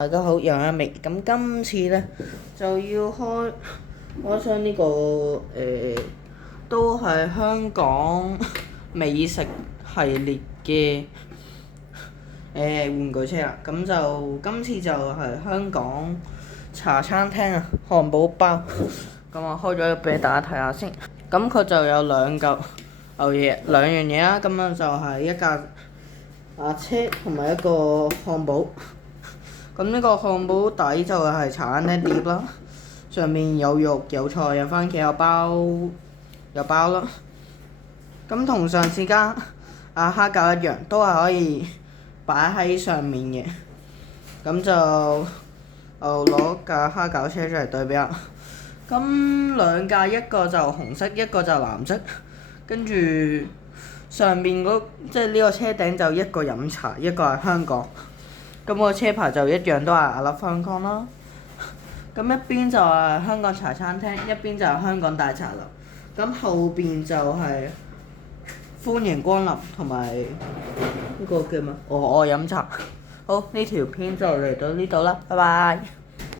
大家好，又係阿明。咁今次呢，就要開箱呢個都係香港美食系列嘅玩具車啦。咁就今次就係香港茶餐廳啊，漢堡包。咁我開咗俾大家睇下先。咁佢就有兩樣嘢啦。咁樣就係一架車同埋一個漢堡。咁呢個漢堡底就係茶餐廳碟啦，上面有肉、有菜、有番茄、有包啦。咁同上次加蝦餃一樣，都係可以擺喺上面嘅。咁就攞架蝦餃車出嚟對比下。咁兩架，一個就紅色，一個就藍色。跟住上面即係呢個車頂就一個飲茶，一個係香港。咁個車牌就一樣都係阿立香港啦。咁一邊就係香港茶餐廳，一邊就係香港大茶樓。咁後邊就係歡迎光臨同埋呢個叫咩？我飲茶。好，呢條片就嚟到呢度啦，拜拜。